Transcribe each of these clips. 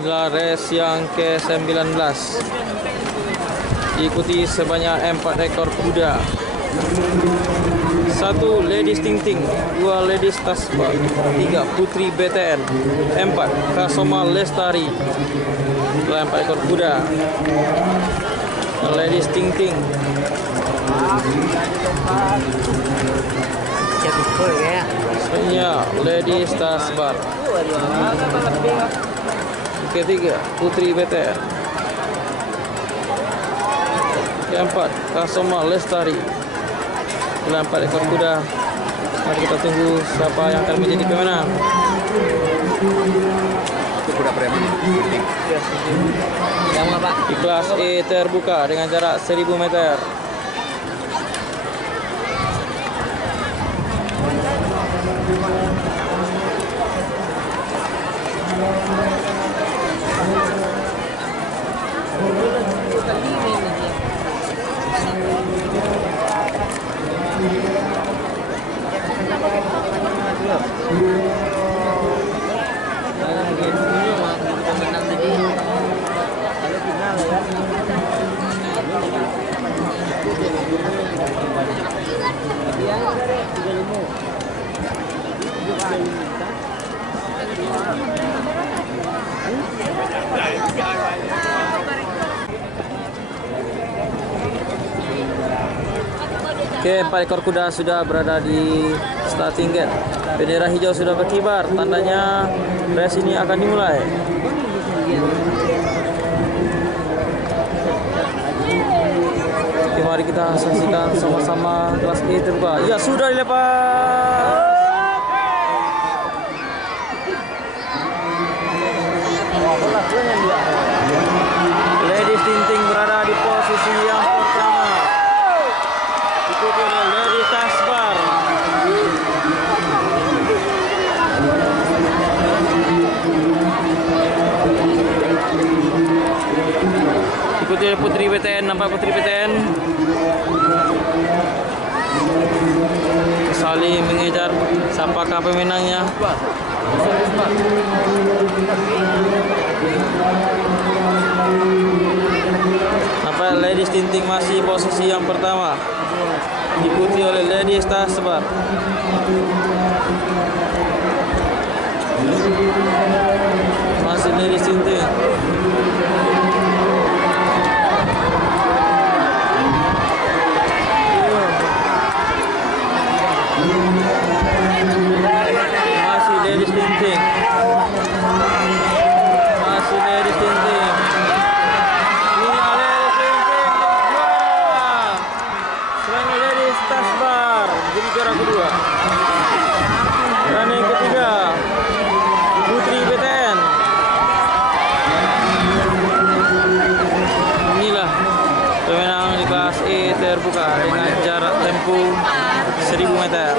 Inilah race yang ke-19. Diikuti sebanyak 4 ekor kuda. 1 Ladies Ting Ting, 2 Ladies Tasba, 3 Putri BTN, 4 Kasoma Lestari. Inilah 4 ekor kuda. Ladies Ting Ting. Selanjutnya Ladies Tasbar. Ketiga Putri BTN. Keempat Kasoma Lestari. Inilah 4 ekor kuda. Mari kita tunggu siapa yang akan menjadi pemenang. Itu kuda preman. Yang apa? Di kelas E terbuka dengan jarak 1000 meter. Oke, 4 ekor kuda sudah berada di starting gate. Bendera hijau sudah berkibar, tandanya race ini akan dimulai. Oke, mari kita saksikan sama-sama kelas E terbuka. Ya, sudah dilepas. Ladies Ting Ting berada di posisi yang pertama. Diikuti oleh Ladies Tasbar. Diikuti oleh Putri BTN. Nampak Putri BTN saling mengejar. Siapakah pemenangnya? Nampak Ladies Ting Ting masih posisi yang pertama, diikuti oleh Ladies Tasbar. Masih Ladies Ting Ting. Masih Ladies Ting Ting. Masih Ladies Ting Ting. Tasbar jadi juara kedua. Dan yang ketiga Putri BTN. Inilah pemenang di kelas E terbuka dengan jarak tempuh 1000 meter.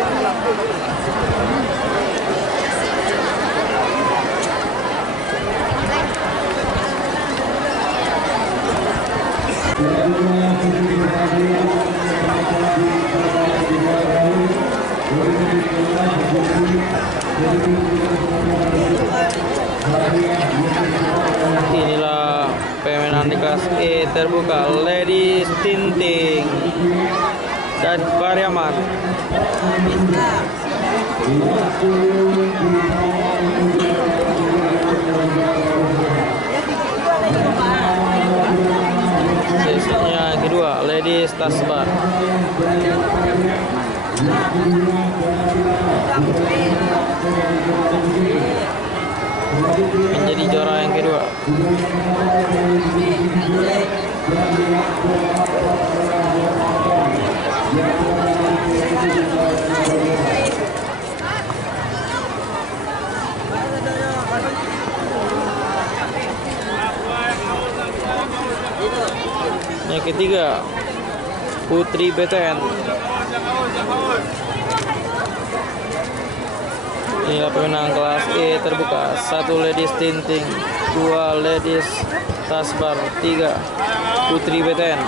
Inilah pemenang di kelas E terbuka, Ladies Ting Ting dan Pariaman. Sesinya kedua, Ladies Tasbar. Menjadi juara yang kedua. Yang ketiga Putri BTN. Inilah pemenang kelas E terbuka. 1 Ladies Ting Ting, 2 Ladies Tasbar, 3 Putri BTN.